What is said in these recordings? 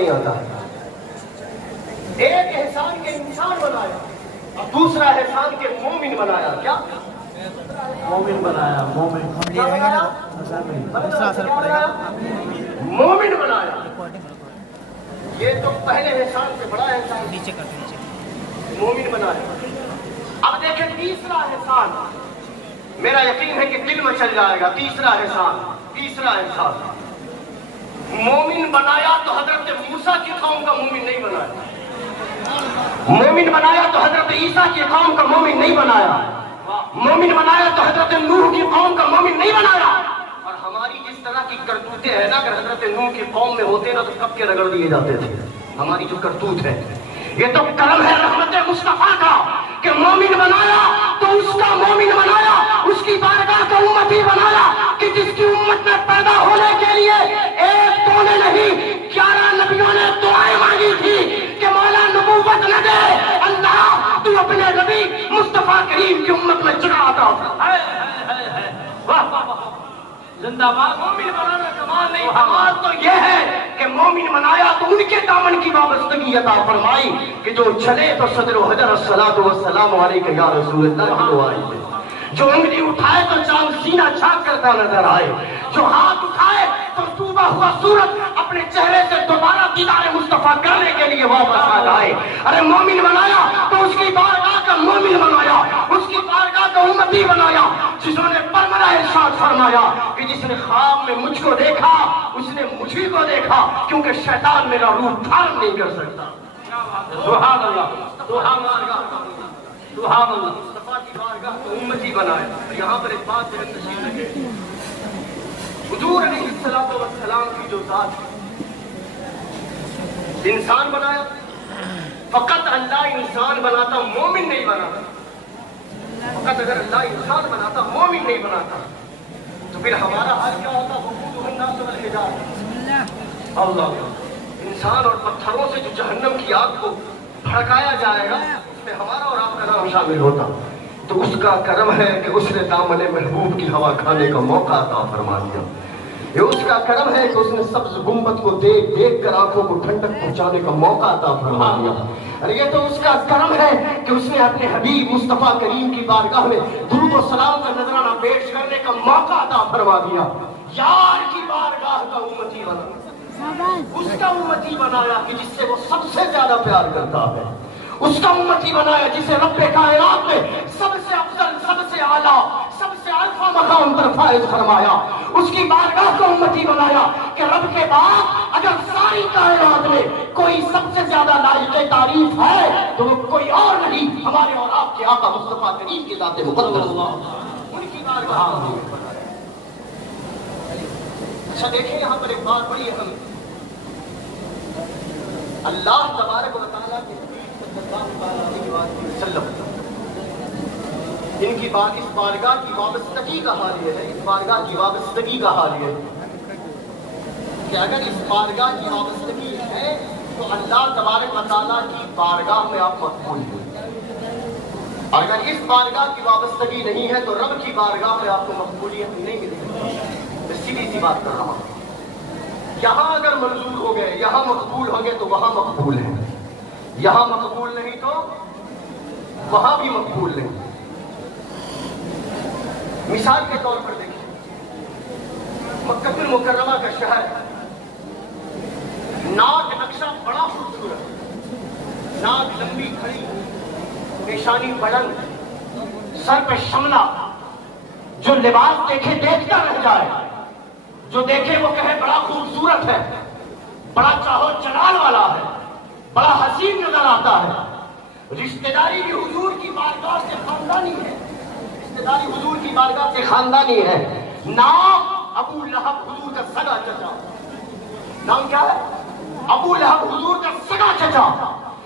نہیں آتا. ایک احسان کے انسان بنایا اور دوسرا احسان کے مومن بنایا. کیا مومن بنایا؟ مومن مومن بنایا. یہ تو پہلے احسان سے بڑا احسان مومن بنایا. اب دیکھیں تیسرا احسان، میرا یقین ہے کہ دل میں چل جائے گا. تیسرا احسان مومن بنایا تو حضرت موسیٰ کی قوم کا مومن نہیں بنایا. مومن بنایا تو حضرت عیسیٰ کی قوم کا مومن نہیں بنایا. مومن بنایا تو حضرت نوح کی قوم کا مومن نہیں بنایا. اور ہماری جس طرح کی کرتوتیں ہیں نا، اگر حضرت نوح کی قوم میں ہوتے نا تو کب کے رگڑ دیے جاتے تھے. ہماری جو کرتوت ہے یہ تو کرم ہے رحمت مصطفیٰ کا کہ مومن بنایا تو اس کا مومن بنایا، اس کی بارگاہ کا امتی بنایا کہ جس کی امت میں پیدا ہونے کے لیے ایک دو نے نہیں 11 نبیوں نے دعائیں مانگی تھی کہ مولا نبوت نہ دے اللہ، تو اپنے نبی مصطفیٰ کریم کی امت میں چڑھا عطا فرما. زندہ باد. مومن بنانا کمال نہیں، کمال تو یہ ہے کہ مومن بنایا تو ان کے دامن کی وابستگی عطا فرمائی کہ جو چلے تو صدر و حضر الصلاۃ والسلام علیک یا رسول اللہ کی دعائی ہے. جو انگلی اٹھائے تو چاند سینہ چھاپ کرتا نظر آئے. جو ہاتھ اٹھائے تو ڈوبا ہوا سورج اپنے چہرے سے دوبارہ دیدار مصطفیٰ کرنے کے لیے واپس آ جائے. ارے مومن بنایا تو اس کی بارگاہ کا مومن بنایا، اس کی بارگاہ کا امتی بنایا، جسوں نے پرمرا ارشاد فرمایا کہ جس نے خواب میں مجھ کو دیکھا اس نے مجھے کو دیکھا، کیونکہ شیطان میرا روح دھارن نہیں کر سکتا. سبحان اللہ، سبحان اللہ، سبحان اللہ. مصطفیٰ کی بارگاہ کو امتی بنایا. یہاں پر ایک بات ذہن نشین رکھے، حضور علیہ الصلوۃ والسلام کی جو ذات انسان بنایا، فقط اللہ انسان بناتا مومن نہیں بناتا. فقط اگر اللہ انسان بناتا مومن نہیں بناتا تو پھر ہمارا حال کیا ہوتا؟ وقودہ الناس والحجارہ. اللہ، انسان اور پتھروں سے جو جہنم کی آگ کو بھڑکایا جائے گا اس میں ہمارا اور آپ کا نام شامل ہوتا. تو اس کا کرم ہے کہ اس نے دامن محبوب کی ہوا کھانے کا موقع عطا فرما دیا. یہ اس کا کرم ہے کہ اس نے سبز گنبد کو دیکھ دیکھ کر آنکھوں کو ٹھنڈک پہنچانے کا موقع عطا فرما دیا. اور یہ تو اس کا کرم ہے کہ اس نے اپنے حبیب مصطفیٰ کریم کی بارگاہ میں درود و سلام کا نذرانہ پیش کرنے کا موقع عطا فرما دیا. یار کی بارگاہ کا امتی بنا، اس کا امتی بنایا کہ جس سے وہ سب سے زیادہ پیار کرتا ہے. اس کا امتی بنایا جسے رب کائنات میں سب سے افضل، سب سے اعلیٰ، سب سے الفا مقام پر فائز فرمایا. اس کی بارگاہ کو امتی بنایا کہ رب کے بعد اگر ساری کائنات میں کوئی سب سے زیادہ لائق تعریف ہے تو وہ کوئی اور نہیں، ہمارے اور آپ کے آقا مصطفیٰ کریم کی ذات مقدس ان کی بارگاہ. اچھا دیکھیں یہاں پر ایک بات بڑی اہم، اللہ تبارک و تعالیٰ کے ان کی بات، اس بارگاہ کی وابستگی کا حال یہ ہے، اس بارگاہ کی وابستگی کا حال یہ ہے کہ اگر اس بارگاہ کی وابستگی ہے تو اللہ تبارک و تعالیٰ کی بارگاہ میں آپ مقبول ہیں. اور اگر اس بارگاہ کی وابستگی نہیں ہے تو رب کی بارگاہ میں آپ کو مقبولیت نہیں مل سکتی. سیدھی سی بات کر رہا ہوں، یہاں اگر منظور ہو گئے، یہاں مقبول ہوں گے تو وہاں مقبول ہیں، یہاں مقبول نہیں تو وہاں بھی مقبول نہیں. مثال کے طور پر دیکھیں، مکہ المکرمہ کا شہر، ناک نقشہ بڑا خوبصورت، ناک لمبی کھڑی، پیشانی بلند، سر پہ شملہ، جو لباس دیکھے دیکھتا رہ جائے، جو دیکھے وہ کہے بڑا خوبصورت ہے، بڑا چاہو چلال والا ہے، بڑا حسین نظر آتا ہے. رشتہ داری بھی حضور کی بارگاہ سے خاندانی ہے، رشتہ داری حضور کی بارگاہ سے خاندانی ہے. نام ابو لہب حضور کا سگا چچا، نام کیا ہے؟ ابو لہب حضور کا سگا چچا.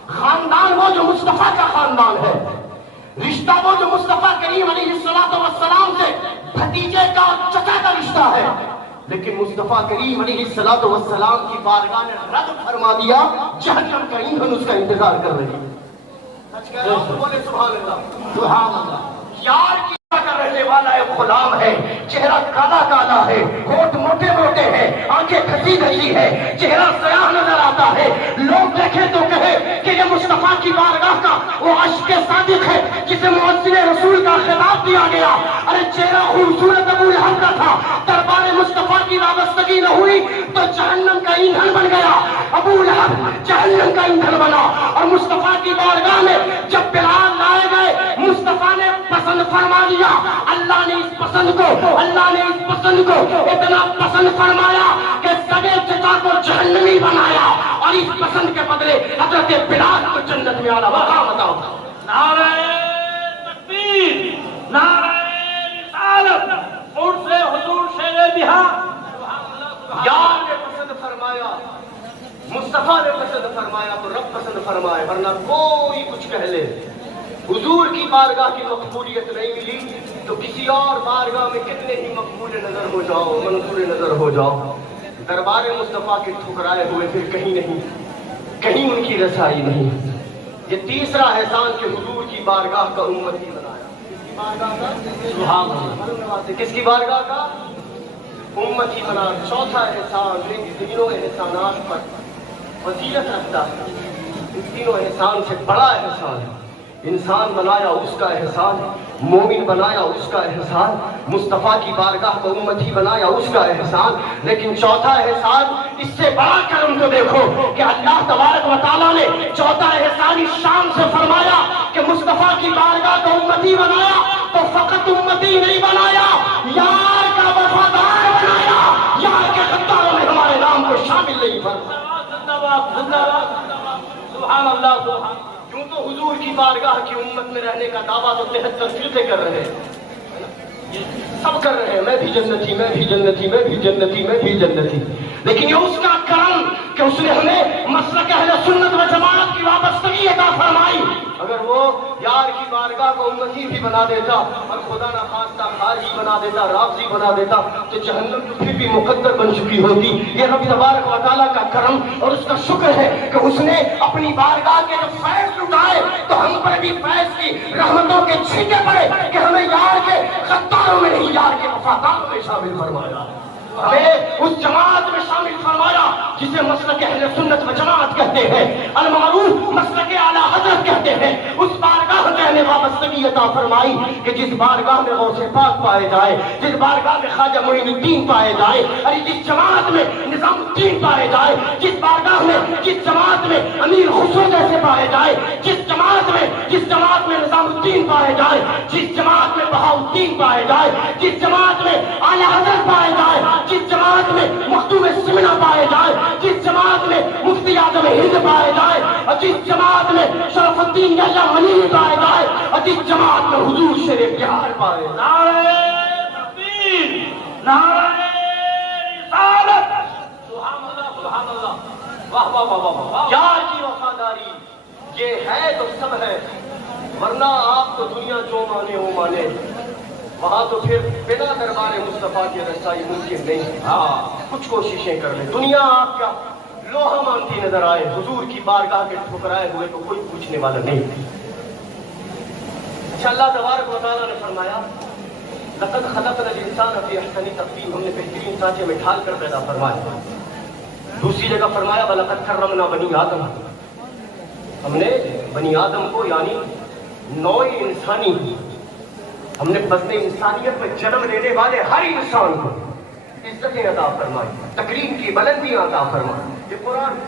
خاندان وہ جو مصطفیٰ کا خاندان ہے، رشتہ وہ جو مصطفیٰ کریم علیہ السلام سے بھتیجے کا چچا کا رشتہ ہے. لیکن مصطفیٰ کریم علیہ السلام کی بارگاہ نے رد فرما دیا، جہنم کا ایندھن اس کا انتظار کر رہی ہے. سچ کہہ رہا ہوں تو بولے سبحان اللہ، سبحان اللہ. یار کی کا رہنے والا ایک غلام ہے، چہرہ کالا کالا ہے، ہونٹ موٹے موٹے ہیں، آنکھیں کھسی کھسی ہے، چہرہ سیاہ نظر آتا ہے، وہ عشق صادق ہے جسے مؤذن رسول کا خطاب دیا گیا. ارے چہرہ خوبصورت ابو لہب کا تھا, دربار مصطفیٰ کی وابستگی نہ ہوئی تو جہنم کا ایندھن بن گیا. ابو لہب جہنم کا ایندھن بنا. اور مصطفیٰ کی بارگاہ میں جب بلال لائے گئے, مصطفیٰ نے پسند فرما لیا. اللہ نے اس پسند کو اتنا پسند فرمایا کہ سگے چچا کو جہنمی بنایا, اور اس پسند کے بدلے حضرت بلال کو جنت میں اعلیٰ مقام عطا ہوا. نعرہ تکبیر, نعرہ رسالت, اور سے حضور شیر بہا. یار نے پسند فرمایا, مصطفیٰ نے پسند فرمایا تو رب پسند فرمائے, ورنہ کوئی کچھ کہہ لے. حضور کی بارگاہ کی مقبولیت نہیں ملی تو کسی اور بارگاہ میں کتنے ہی مقبول نظر ہو جاؤ, منصور نظر ہو جاؤ, دربار مصطفیٰ کے ٹھکرائے ہوئے پھر کہیں ان کی رسائی نہیں. یہ تیسرا احسان کہ حضور کی بارگاہ کا امتی بنایا. کس کی بارگاہ کا؟ سبحان اللہ. کس کی بارگاہ کا؟ امتی بنا. چوتھا احسان ان تینوں احسانات پر فضیلت رکھتا ہے. ان تینوں احسان سے بڑا احسان ہے. انسان بنایا اس کا احسان, مومن بنایا اس کا احسان, مصطفیٰ کی بارگاہ کو امتی بنایا اس کا احسان. لیکن چوتھا احسان اس سے بڑا کرم تو دیکھو کہ اللہ تبارک و تعالیٰ نے چوتھا احسان اس شان سے فرمایا کہ مصطفیٰ کی بارگاہ کو امتی بنایا تو فقط امتی نہیں بنایا, یار کا وفادار بنایا. یار کے غداروں نے ہمارے نام کو شامل نہیں فرمایا. زندہ باد, زندہ باد, سبحان اللہ, سبحان. کیوں تو حضور کی بارگاہ کی امت میں رہنے کا دعویٰ تو 73 فرقے کر رہے ہیں, سب کر رہے ہیں, میں بھی جنتی, میں بھی جنتی, میں بھی جنتی, میں بھی جنتی. لیکن یہ اس کا کرم کہ اس نے ہمیں مسلک اہل سنت و جماعت کی وابستگی عطا فرمائی. اگر وہ یار کی بارگاہ کو امتی بھی بنا دیتا اور خدا نہ خواستہ خارجی بنا دیتا, رافضی بنا دیتا, تو جہنم تو پھر بھی مقدر بن چکی ہوتی. یہ رب تبارک و تعالیٰ کا کرم اور اس کا شکر ہے کہ اس نے اپنی بارگاہ کے جو فیض لٹائے تو ہم پر بھی فیض کی رحمتوں کے چھینکے پڑے کہ ہمیں یار کے غداروں میں نہیں, یار کے وفاداروں میں شامل فرمایا. ہمیں اس جماعت میں شامل فرمایا جسے مسلک اہل سنت و جماعت کہتے ہیں, المعروف مسلک اعلی حضرت کہتے ہیں. اس بارگاہ میں وابستگی عطا فرمائی کہ جس بارگاہ میں غوث پاک پائے جائے, جس بارگاہ میں خواجہ معین الدین پائے جائے, ارے جس جماعت میں نظام الدین پائے جائے, جس بارگاہ میں, جس جماعت میں امیر خسرو جیسے پائے جائے, جس جماعت میں نظام الدین پائے جائے, جس جماعت میں بہاؤالدین پائے جائے, جس جماعت میں اعلی حضرت پائے جائے, جس جماعت میں مخدوم سمنا پائے جائے, جس جماعت میں مفتی اعظم ہند پائے جائے, اور جس جماعت میں شرف الدین یحییٰ منی پائے جائے, اور جس جماعت میں حضور شیر بہار پائے جائے. نعرہ تکبیر, نعرہ رسالت, سبحان اللہ, سبحان اللہ, واہ واہ واہ واہ واہ. یار کی وفاداری یہ ہے تو سب ہے, ورنہ آپ تو دنیا جو مانے وہ مانے, وہاں تو پھر بنا دربار مصطفیٰ کی رسائی ممکن نہیں. ہاں, کچھ کوششیں کر لیں, دنیا آپ کا لوہا مانتی نظر آئے, حضور کی بارگاہ کے ٹھکرائے ہوئے تو کوئی پوچھنے والا نہیں. اچھا, اللہ تبارک و تعالیٰ نے فرمایا لقد خلقنا الانسان فی احسن تقویم, ہم نے بہترین سانچے میں ڈھال کر پیدا فرمایا. دوسری جگہ فرمایا وَلَقَدْ كَرَّمْنَا بَنِي آدَمَ, ہم نے بنی آدم کو یعنی نوع انسانی, ہم نے بطن انسانیت میں جنم لینے والے ہر انسان کو عزتیں عطا فرمائی, تکریم کی بلندیاں عطا فرمائی. یہ قرآن,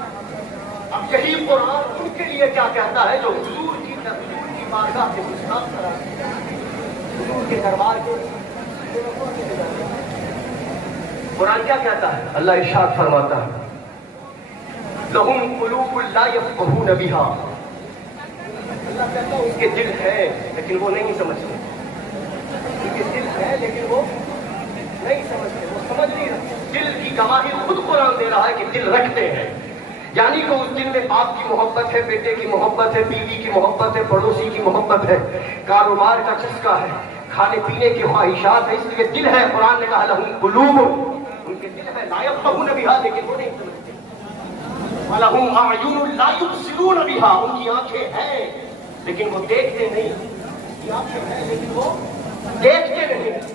اب یہی قرآن ان کے لیے کیا کہتا ہے جو حضور کی بارگاہ سے گستاخ کراتے ہیں, حضور کے دربار کے. قرآن کیا کہتا ہے؟ اللہ ارشاد فرماتا ہے لَهُمْ قُلُوبٌ لَا يَفْقَهُونَ بِهَا, اللہ کہتا ہے ان کے دل ہے لیکن وہ نہیں سمجھتے. ان کے دل ہے لیکن وہ نہیں سمجھتے, وہ سمجھ نہیں رکھتے. دل کی گواہی خود قرآن دے رہا ہے کہ دل رکھتے ہیں, یعنی کہ اس دل میں باپ کی محبت ہے, بیٹے کی محبت ہے, بیوی کی محبت ہے, پڑوسی کی محبت ہے, کاروبار کا چسکا ہے, کھانے پینے کی خواہشات ہے, اس لیے دل ہے. قرآن نے کہا لَهُمْ قُلُوبٌ, ان کے دل ہے, لَا يَفْقَهُونَ بِهَا, لیکن وہ نہیں سمجھتے. وَلَهُمْ أَعْيُنٌ لَا يُبْصِرُونَ بِهَا, ان کی آنکھیں ہیں لیکن وہ دیکھتے نہیں. ان کی آنکھیں ہیں لیکن وہ دیکھتے نہیں.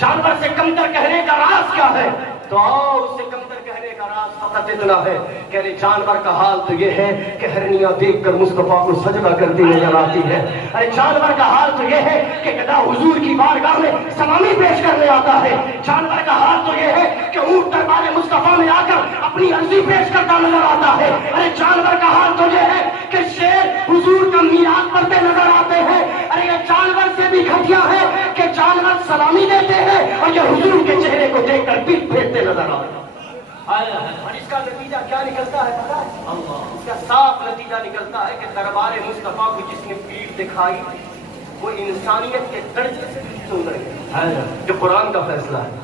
جانور سے کمتر کہنے کا راز کیا ہے؟ تو آؤ اس سے کمتر کہنے کا راز فقط اتنا ہے کہ ارے جانور کا حال تو یہ ہے کہ ہرنیاں دیکھ کر مصطفیٰ کو سجدہ کرتی نظر آتی ہے. ارے جانور کا حال تو یہ ہے کہ گدھا حضور کی بارگاہ میں سلامی پیش کرنے آتا ہے. جانور کا حال تو یہ ہے کہ اونٹ دربار مصطفیٰ میں آ کر اپنی عرضی پیش کرتا نظر آتا ہے. ارے جانور کا حال تو یہ ہے کہ شیر حضور کا میلاد پڑھتے نظر آتے ہیں. ارے یہ جانور سے بھی گھٹیا ہے کہ جانور سلامی دیتے ہیں اور یہ حضور کے چہرے کو دیکھ کر پیٹ پھیرتے نظر آتے ہیں. اور اس کا نتیجہ کیا نکلتا ہے پتہ ہے؟ اس کا صاف نتیجہ نکلتا ہے کہ دربار مصطفیٰ کو جس نے پیٹھ دکھائی وہ انسانیت کے درجے سے سندر ہے. جو قرآن کا فیصلہ ہے.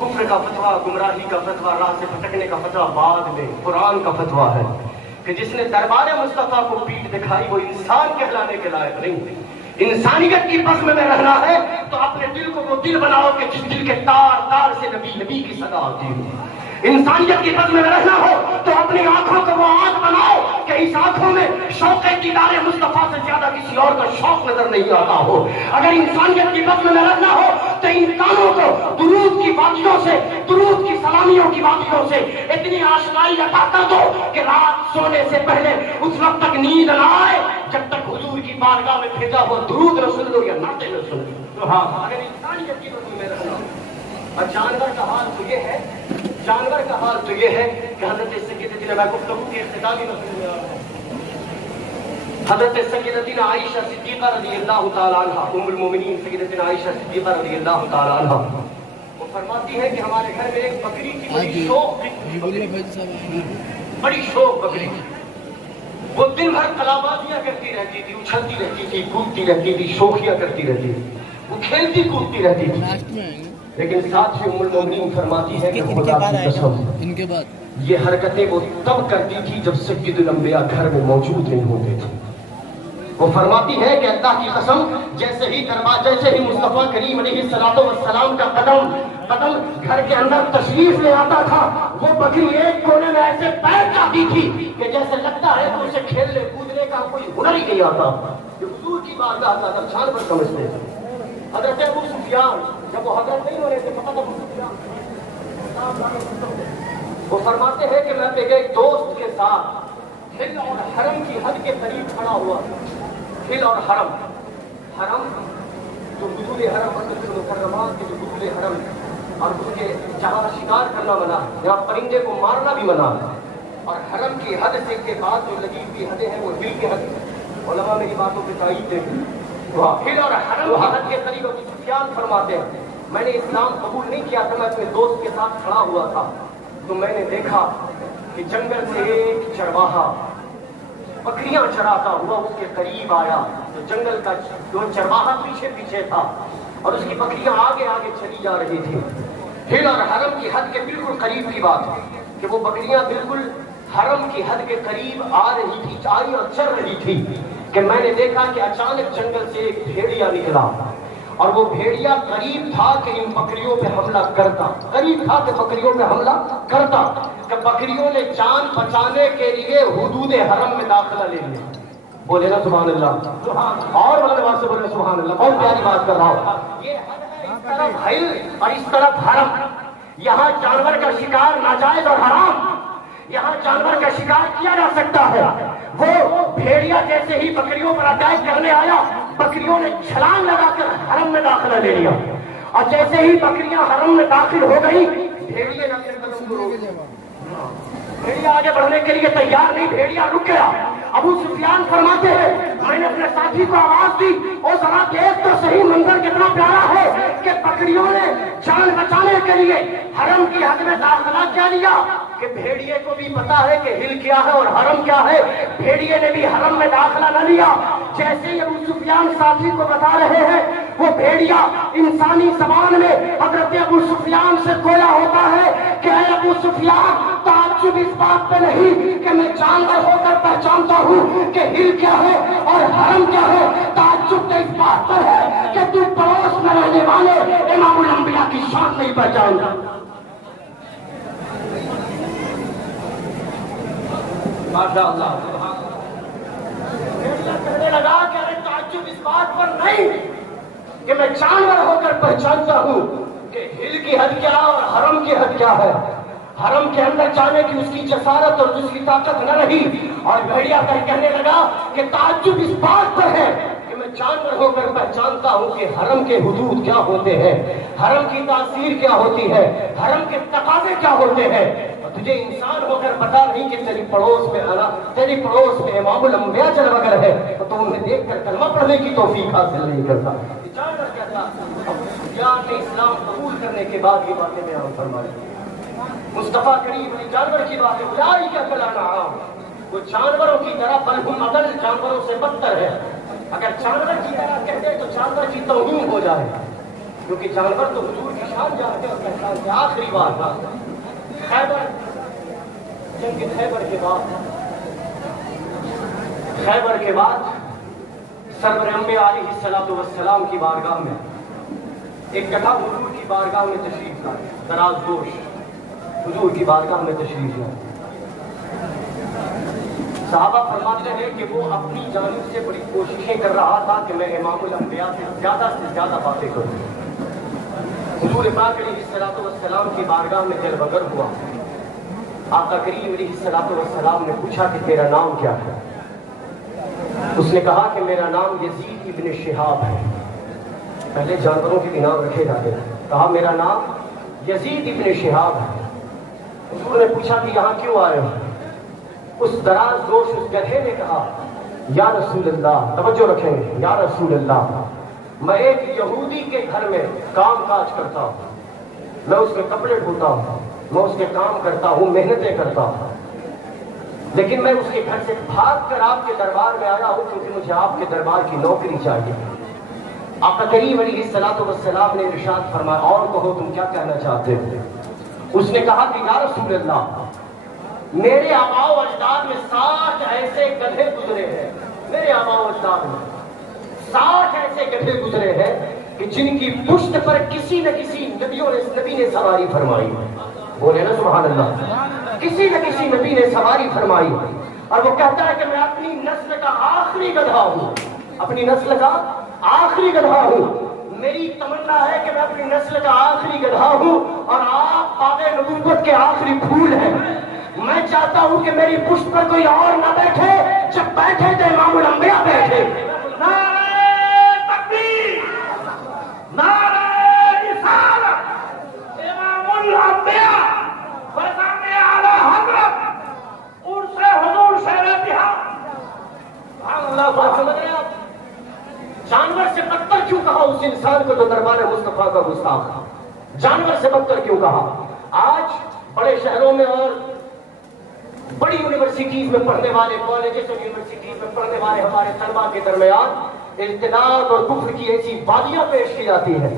کفر کا فتویٰ، گمراہی کا فتویٰ، راہ سے بھٹکنے کا فتویٰ بعد میں. قرآن کا فتویٰ ہے کہ جس نے دربار مصطفیٰ کو پیٹھ دکھائی وہ انسان کہلانے کے لائق نہیں. انسانیت کی بزم میں رہنا ہے تو اپنے دل کو وہ دل بناؤ کہ جس دل کے تار تار سے نبی نبی کی صدا آتی ہو. انسانیت کی بزم میں رہنا ہو تو اپنی آنکھوں کو وہ آنکھ بناؤ کہ اس آنکھوں میں شوق دیدار مصطفیٰ سے زیادہ کسی اور کا شوق نظر نہیں آتا ہو. اگر انسانیت کی بزم میں رہنا ہو تو ان کانوں کو درود کی وادیوں سے، درود کی سلامیوں کی وادیوں سے اتنی آشنائی عطا کر دو کہ رات سونے سے پہلے اس وقت تک نیند نہ آئے جب تک حضور کی بارگاہ میں بھیجا ہوا درود نہ سن لو یا نعتیں نہ سن لو. اگر انسانیت کی بزم میں رہنا ہو. اور جانور کا حال تو یہ ہے، جانور کا حال تو یہ ہے کہ حضرت سیدتنا، میں گفتگو کی اختتامی مسئلے میں آ رہا ہوں، حضرت سیدتنا عائشہ صدیقہ رضی اللہ تعالیٰ عنہ، ام المومنین سیدتنا عائشہ صدیقہ رضی اللہ تعالیٰ عنہ، وہ فرماتی ہے کہ ہمارے گھر میں ایک بکری کی بڑی شوق تھی، بڑی شوق بکری. وہ دن بھر کلابازیاں کرتی رہتی تھی، اچھلتی رہتی تھی، کودتی رہتی تھی، شوخیاں کرتی رہتی تھی، وہ کھیلتی کودتی رہتی تھی. لیکن ساتھ ہی ام المومنین فرماتی ہے کہ خدا کی قسم یہ حرکتیں وہ تب کرتی تھی جب سید الانبیاء گھر میں موجود نہیں ہوتے تھے. وہ فرماتی ہے کہ اللہ کی قسم جیسے ہی مصطفیٰ کریم علیہ السلام کا قدم گھر کے اندر تشریف لے آتا تھا وہ بکری ایک کونے میں ایسے بیٹھ جاتی تھی کہ جیسے لگتا ہے کہ اسے کھیلنے کودنے کا کوئی ہنر ہی نہیں آتا. حضور کی بارگاہ کا جانور سمجھتے ہیں. حضرت ابو سفیان جب وہ حضرت نہیں ہو رہے تھے فقط ابو سفیان وہ فرماتے ہیں کہ میں اپنے ایک دوست کے ساتھ ہل اور حرم کی حد کے قریب کھڑا ہوا. ہل اور حرم جو حدود حرم مکرمات کے جو حدود حرم اور اس کے جہاں شکار کرنا منع ہے، جہاں پرندے کو مارنا بھی منع ہے، اور حرم کی حد سے کے بعد جو لگی کی حدیں ہیں وہ ہل کی حد. علماء میری باتوں پہ تائید دیں گے. ہل اور حرم کی حد کے قریب ابو سفیان فرماتے ہیں میں نے اسلام قبول نہیں کیا تھا، میں اپنے دوست کے ساتھ کھڑا ہوا تھا تو میں نے دیکھا کہ جنگل سے ایک چرواہا بکریاں چراتا ہوا اس کے قریب آیا. تو جنگل کا جو چرواہا پیچھے پیچھے تھا اور اس کی بکریاں آگے آگے چلی جا رہی تھی. ہل اور حرم کی حد کے بالکل قریب کی بات ہے کہ وہ بکریاں بالکل حرم کی حد کے قریب آ رہی تھی، آئی اور چل رہی تھی کہ میں نے دیکھا کہ اچانک جنگل سے ایک بھیڑیا نکلا اور وہ بھیڑیا قریب تھا کہ ان بکریوں پہ حملہ کرتا، قریب تھا کہ بکریوں پہ حملہ کرتا کہ بکریوں نے جان بچانے کے لیے حدود حرم میں داخلہ لے لیا. بولے نا سبحان اللہ، اور والے سے بولے سبحان اللہ. بہت پیاری بات کر رہا ہوں. یہ حد ہے، اس طرف حل اور اس طرف حرم. یہاں جانور کا شکار ناجائز اور حرام، یہاں جانور کا شکار کیا جا سکتا ہے. وہ بھیڑیا جیسے ہی بکریوں پر اٹیک کرنے آیا بکریوں نے چھلانگ لگا کر حرم میں داخلہ لے لیا اور جیسے ہی بکریاں حرم میں داخل ہو گئی بھیڑیا نے اپنے قدم کو روک دیا. بھیڑیا آگے بڑھنے کے لیے تیار نہیں، بھیڑیا رک گیا. ابو سفیان فرماتے ہیں میں نے اپنے ساتھی کو آواز دی اور ذرا دیکھ تو صحیح منظر کتنا پیارا ہے کہ بکریوں نے جان بچانے کے لیے حرم کی حد میں داخلہ کیا لیا کہ بھیڑیے کو بھی پتا ہے کہ ہل کیا ہے اور حرم کیا ہے. بھیڑیے نے بھی حرم میں داخلہ نہ لیا. جیسے ہی ابو سفیان ساتھی کو بتا رہے ہیں وہ بھیڑیا انسانی زبان میں حضرت ابو سفیان سے گویا ہوتا ہے کہ اے ابو سفیان تعجب اس بات پہ نہیں کہ میں جانور ہو کر پہچانتا ہوں کہ ہل کیا ہے اور حرم کیا ہے، تعجب تو اس بات پر ہے کہ تو پڑوس میں رہنے والے امام الانبیاء کی شان نہیں پہچانتا. ماشاء اللہ. کہنے لگا کہ ارے تعجب اس بات پر نہیں کہ میں جانور ہو کر پہچانتا ہوں کہ ہل کی حد کیا اور حرم کی حد کیا ہے. حرم کے اندر جانے کی اس کی جسارت اور اس کی طاقت نہ رہی, اور بھیڑیا کر کہنے لگا کہ تعجب اس بات پر ہے کہ میں جانور ہو کر پہچانتا ہوں کہ حرم کے حدود کیا ہوتے ہیں, حرم کی تاثیر کیا ہوتی ہے, حرم کے تقاضے کیا ہوتے ہیں. اور تجھے انسان ہو کر پتا نہیں کہ تیری پڑوس میں امام الانبیاء چل وغیرہ ہے تو تم انہیں دیکھ کر کلمہ پڑھنے کی توفیق حاصل نہیں کرتا. جانور کہتا نے اسلام قبول کرنے کے بعد یہ باتیں بیان فرمائی. مصطفیٰ کریم نے جانور کی بات ہے, کیا کلانا عام, وہ جانوروں کی طرح بلہم عدل جانوروں سے بدتر ہے. اگر جانور کی طرح کہتے تو جانور کی توہین ہو جائے, کیونکہ جانور تو حضور کی شان جانتے اور پہچانتے. آخری بات خیبر, جنگ خیبر کے بعد سرور انبیاء علیہ الصلوۃ والسلام کی بارگاہ میں ایک گدھا حضور کی بارگاہ میں تشریف لائے, دراز گوش حضور کی بارگاہ میں تشریف لائے. صحابہ فرماتے ہیں کہ وہ اپنی جانب سے بڑی کوششیں کر رہا تھا کہ میں امام الانبیاء سے زیادہ باتیں کروں. حضور پاک علیہ الصلوۃ والسلام کی بارگاہ میں دل بگر ہوا. آقا کریم علیہ الصلوۃ والسلام نے پوچھا کہ تیرا نام کیا ہے؟ اس نے کہا کہ میرا نام یزید ابن شہاب ہے. پہلے جانوروں کے بھی نام رکھے جاتے ہیں. کہا میرا نام یزید ابن شہاب ہے. حضور نے پوچھا کہ یہاں کیوں آئے ہو؟ اس دراز گوش اس گدھے نے کہا یا رسول اللہ, توجہ رکھیں گے, یا رسول اللہ, میں ایک یہودی کے گھر میں کام کاج کرتا ہوں, میں اس کے کپڑے دھوتا ہوں, میں اس کے کام کرتا ہوں, محنتیں کرتا ہوں, لیکن میں اس کے گھر سے بھاگ کر آپ کے دربار میں آیا ہوں کیونکہ مجھے آپ کے دربار کی نوکری چاہیے. آقا کریم علیہ الصلوۃ والسلام نے ارشاد فرمایا اور کہو تم کیا کہنا چاہتے ہو؟ اس نے کہا کہ یا رسول اللہ, میرے آباء و اجداد میں 60 ایسے گدھے گزرے ہیں, میرے آباء و اجداد میں 60 ایسے گدھے گزرے ہیں کہ جن کی پشت پر کسی نہ کسی نبی نے سواری فرمائی. بولے نا سبحان اللہ, کسی نہ کسی نبی نے سواری فرمائی. اور وہ کہتا ہے کہ میں اپنی نسل کا آخری گدھا ہوں, اپنی نسل کا آخری گدھا ہوں. میری تمنا ہے کہ میں اپنی نسل کا آخری گدھا ہوں اور آپ باغ نبوت کے آخری پھول ہیں. میں چاہتا ہوں کہ میری پشت پر کوئی اور نہ بیٹھے, جب بیٹھے تو امام الانبیاء بیٹھے. نعرہ تکبیر, نعرہ رسالت, امام الانبیاء, فیضان اعلی حضرت, عرص حضور شہر بہار. اللہ بات سمجھ رہے ہیں آپ؟ جانور سے بدتر کیوں کہا اس انسان کو جو دربار مصطفیٰ کا گستاخ تھا؟ جانور سے بدتر کیوں کہا؟ آج بڑے شہروں میں اور بڑی یونیورسٹیز میں پڑھنے والے, کالجز اور یونیورسٹیز میں پڑھنے والے ہمارے طلباء کے درمیان ارتداد اور کفر کی ایسی وادیاں پیش کی جاتی ہیں,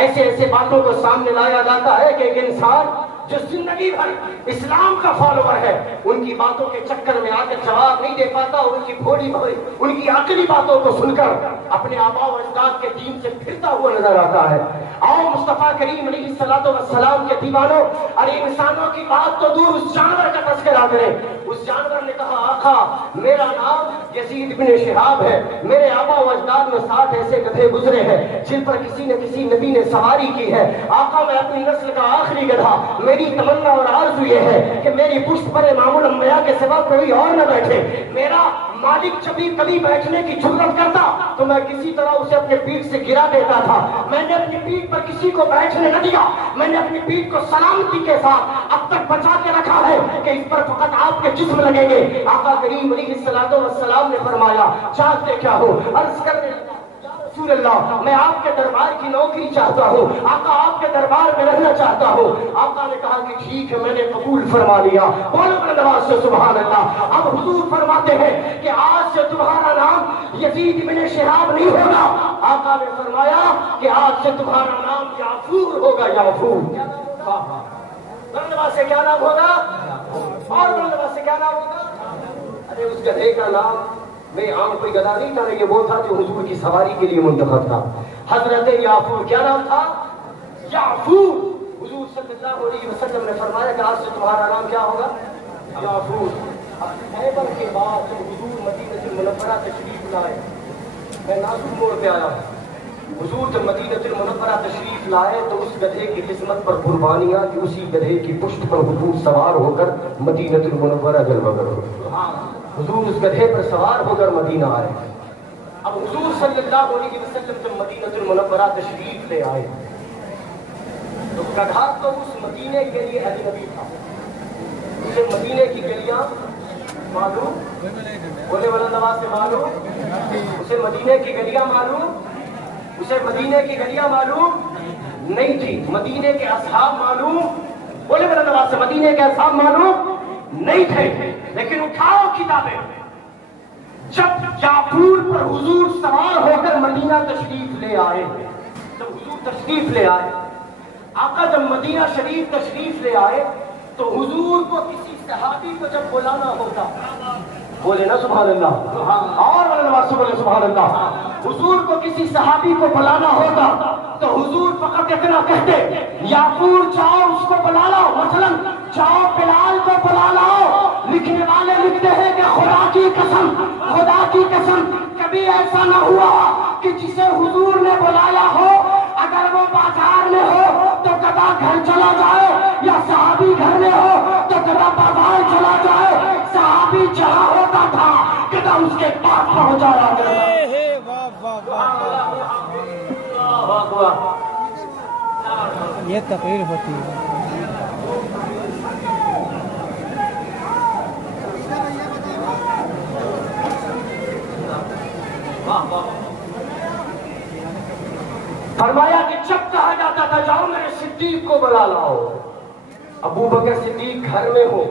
ایسے باتوں کو سامنے لایا جاتا ہے کہ ایک انسان جو زندگی بھر اسلام کا فالوور ہے ان کی باتوں کے چکر میں آ کر جواب نہیں دے پاتا, اور ان کی عقلی باتوں کو سن کر اپنے آباء و اجداد کے دین سے پھرتا ہوا نظر آتا ہے. آؤ مصطفیٰ کریم علیہ الصلوۃ والسلام کے دیوانوں, ارے انسانوں کی بات تو دور, اس جانور کا تذکرہ کریں. اس جانور نے کہا آقا میرا نام یزید ابن شہاب ہے, میرے آباء و اجداد میں 60 ایسے گدھے گزرے ہیں جن پر کسی نہ کسی نبی نے سواری کی ہے. آقا میں اپنی نسل کا آخری گدھا, میری تمنا اور آرزو یہ ہے کہ میری پشت پر امام الانبیاء کے سوا کوئی اور نہ بیٹھے. میرا مالک کبھی بیٹھنے کی جرات کرتا تو میں کسی طرح اسے اپنے پیٹھ سے گرا دیتا تھا. میں نے اپنی پیٹھ پر کسی کو بیٹھنے نہ دیا, میں نے اپنی پیٹھ کو سلامتی کے ساتھ اب تک بچا کے رکھا ہے کہ اس پر فقط آپ کے جسم لگیں گے. آقا کریم علیہ الصلوۃ والسلام نے فرمایا چاہتے کیا ہو؟ عرض کرنے رسول اللہ میں آپ کے دربار کی نوکری چاہتا ہوں, آقا آپ کے دربار میں رہنا چاہتا ہوں. آقا نے کہا کہ ٹھیک ہے, میں نے قبول فرما لیا. بولو بلند آواز سے سبحان اللہ. اب حضور فرماتے ہیں کہ آج سے تمہارا نام یزید ابن شہاب نہیں ہوگا. آقا نے فرمایا کہ آج سے تمہارا نام یافور ہوگا. یافور بلند آواز سے کیا نام ہوگا؟ اور بلند آواز سے کیا نام ہوگا؟ ارے اس گدھے کا نام میں عام کوئی گدھا نہیں تھا, یہ وہ تھا جو حضور کی سواری کے لیے منتخب تھا. حضرت یافور. کیا نام تھا؟ یافور. حضور صلی اللہ علیہ وسلم نے فرمایا کہ آج سے تمہارا نام کیا ہوگا؟ یافور. خیبر کے بعد جب حضور مدینہ المنورہ تشریف لائے, میں نازک موڑ پہ آیا ہوں. حضور جب مدینہ المنورہ تشریف لائے تو اس گدھے کی قسمت پر قربانیاں کہ اسی گدھے کی پشت پر حضور سوار ہو کر مدینہ المنورہ جلوہ گر ہوئے. حضور اس گدھے پر سوار ہو کر مدینہ آئے. اب حضور صلی اللہ علیہ وسلم جب مدینہ المنورہ تشریف لے آئے تو گدھا تو اس مدینے کے لیے اجنبی تھا. اسے مدینے کی گلیاں معلوم, بولے والا نواز سے معلوم, اسے مدینے کی گلیاں معلوم, اسے مدینے کی گلیاں معلوم نہیں تھی. مدینے کے اصحاب معلوم, بولے والا نواز سے مدینے کے اصحاب معلوم نہیں تھے. لیکن اٹھاؤ کتابیں, جب جعفور پر حضور سوار ہو کر مدینہ تشریف لے آئے, جب حضور تشریف لے آئے, آقا جب مدینہ شریف تشریف لے آئے تو حضور کو کسی صحابی کو جب بلانا ہوتا, بولے نا سبحان اللہ, اور بولے سبحان اللہ, حضور کو کسی صحابی کو بلانا ہوتا تو حضور فقط اتنا کہتے, یعفور جاؤ اس کو بلا لاؤ, مثلا جاؤ بلال کو بلا لاؤ. لکھنے والے لکھتے ہیں کہ خدا کی قسم, خدا کی قسم کبھی ایسا نہ ہوا کہ جسے حضور نے بلایا ہو اگر وہ بازار میں ہو تو گدھا گھر چلا جائے, یا صحابی گھر میں ہو تو گدھا بازار چلا جائے. صحابی جہاں ہوتا تھا گدھا اس کے پاس پہنچ جایا کرتا. یہ تقریر ہوتی ہے. فرمایا کہ جب کہا جاتا تھا جاؤ میرے صدیق کو بلا لاؤ, ابو بکر صدیق گھر میں ہو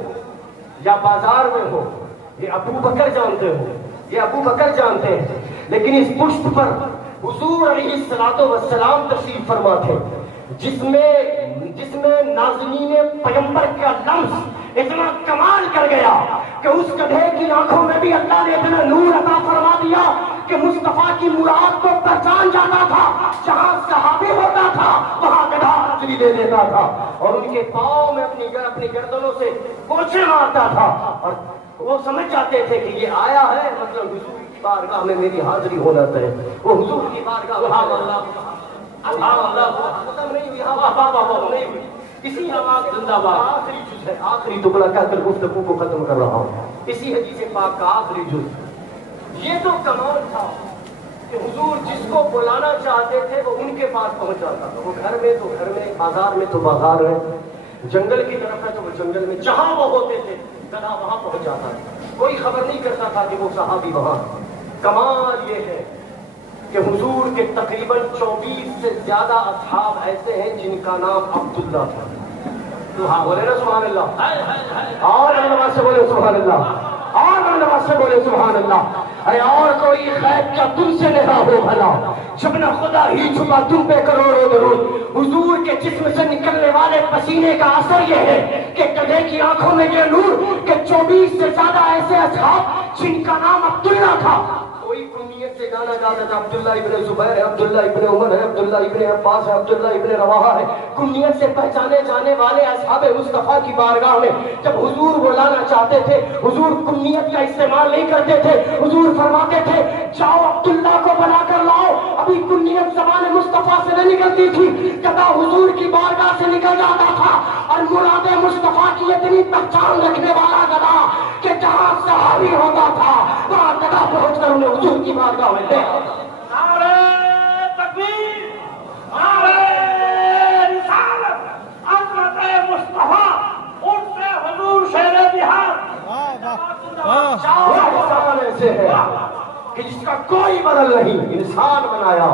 یا بازار میں ہو, یہ ابو بکر جانتے ہو, یہ ابو بکر جانتے ہیں. لیکن اس پشت پر حضور علیہ الصلوۃ والسلام تشریف فرما تھے, جس میں نازنین پیغمبر کا لمس اتنا کمال کر گیا کہ اس گدھے کی آنکھوں میں بھی اللہ نے اتنا نور عطا فرما دیا کہ مصطفیٰ کی مراد کو پہچان جاتا تھا. جہاں صحابی ہوتا تھا وہاں گدھا انجلی دے دیتا تھا اور ان کے پاؤں میں اپنی گردنوں سے پوچھے مارتا تھا, اور وہ سمجھ جاتے تھے کہ یہ آیا ہے مطلب حضور کی بارگاہ میں میری حاضری ہونا چاہیے. وہ حضور کی بارگاہ میں اسی زندہ باد آخری جز ہے, آخری ٹکڑا کہہ کر گفتگو کو ختم کر رہا ہوں. اسی حدیث پاک کا آخری جز. یہ تو کمال تھا کہ حضور جس کو بلانا چاہتے تھے وہ ان کے پاس پہنچ جاتا تھا. وہ گھر میں تو گھر میں, بازار میں تو بازار میں, جنگل کی طرف ہے تو وہ جنگل میں, جہاں وہ ہوتے تھے گدھا وہاں پہنچ جاتا تھا. کوئی خبر نہیں کرتا تھا کہ وہ صحابی وہاں. کمال یہ ہے کہ حضور کے تقریباً 24 سے زیادہ اصحاب ایسے ہیں جن کا نام عبداللہ تھا. بولے نا سبحان اللہ, اور نماز سے بولے سبحان اللہ, اور نماز سے بولے سبحان اللہ. اے اور کوئی غیب کیا تم سے نہ ہو بھلا, جب نہ خدا ہی چھپا تم پہ کروڑوں درود. حضور کے جسم سے نکلنے والے پسینے کا اثر یہ ہے کہ گدھے کی آنکھوں میں یہ نور کہ 24 سے زیادہ ایسے اصحاب جن کا نام عبداللہ تھا. کوئی کنیت سے گانا گاتا تھا, عبداللہ ابن زبیر ہے, عبداللہ ابن عمر ہے, عبداللہ ابن عباس ہے, عبداللہ ابن رواحہ ہے. کنیت سے پہچانے جانے والے اصحاب مصطفیٰ کی بارگاہ میں جب حضور بلانا چاہتے تھے حضور کنیت کا استعمال نہیں کرتے تھے. حضور فرماتے تھے جاؤ عبداللہ کو بلا کر لاؤ. ابھی کنیت زبان مصطفیٰ سے نہیں نکلتی تھی, گدھا حضور کی بارگاہ سے نکل جاتا تھا. اور مراد مصطفیٰ کی اتنی پہچان رکھنے والا گدھا کہ جہاں صحابی ہوتا تھا وہاں گدھا پہنچ کر انہیں حضور کی بارگاہ میں لے آتا. نعرہ تکبیر, نعرہ رسالت, عظمت مصطفیٰ, ان سے حضور شیر بہار. انسان ایسے ہے کہ جس کا کوئی بدل نہیں, انسان بنایا,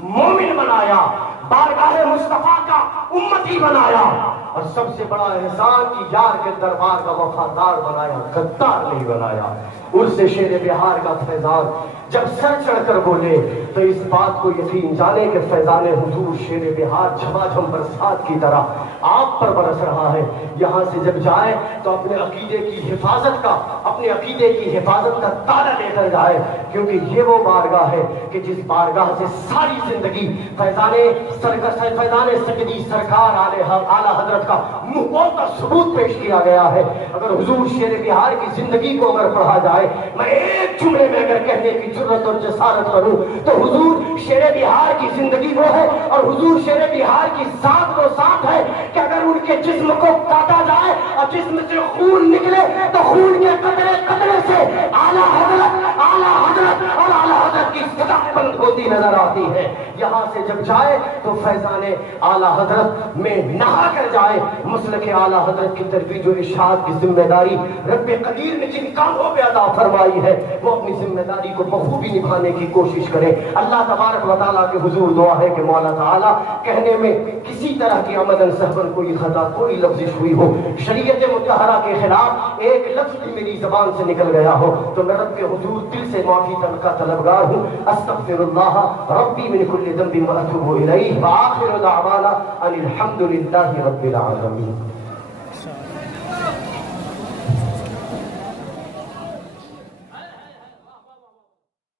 مومن بنایا, بارگاہ مصطفیٰ کا امتی بنایا, اور سب سے بڑا احسان کی یار کے دربار کا وفادار بنایا, غدار نہیں بنایا. اس سے شیر بہار کا فیضان جب سر چڑھ کر بولے تو اس بات کو یقین جانے کہ فیضان حضور شیر بہار جھماجھم برسات کی طرح آپ پر برس رہا ہے. یہاں سے جب جائے تو اپنے عقیدے کی حفاظت کا تالا لے کر جائے, کیونکہ یہ وہ بارگاہ ہے کہ جس بارگاہ سے ساری زندگی فیضان فیضان سجدی سرکار اعلیٰ حضرت کا منہ بولتا ثبوت پیش کیا گیا ہے. اگر حضور شیر بہار کی زندگی کو اگر پڑھا جائے، میں ایک جملے میں اگر کہنے کی جرت اور جسارت کروں تو حضور شیر بہار کی زندگی وہ ہے اور حضور شیر بہار کی ذات وہ ذات ہے کہ اگر ان کے جسم کو کاٹا جائے اور جسم سے خون نکلے تو خون کے قطرے قطرے سے اعلیٰ حضرت اور اعلیٰ حضرت کی صدا بند ہوتی نظر آتی ہے. یہاں سے جب جائے تو فیضان اعلیٰ حضرت میں نہا کر جائے. مسلک اعلیٰ حضرت کی ترویج و ارشاد کی ذمہ داری رب قدیر نے جن کاموں پہ عطا فرمائی ہے وہ اپنی ذمہ داری کو بخوبی نبھانے کی کوشش کرے. اللہ تبارک و تعالیٰ کے حضور دعا ہے کہ مولا تعالیٰ کہنے میں کسی طرح کی عمدن سہبن کوئی خطا کوئی لفظش ہوئی ہو، شریعت مطہرہ کے خلاف ایک لفظ بھی میری زبان سے نکل گیا ہو تو میں رب کے حضور دل سے معافی کا طلبگار ہوں. استغفر اللہ ربی من کل ذنب واتوب الیہ وآخر دعوانا ان الحمد للہ رب العالمین.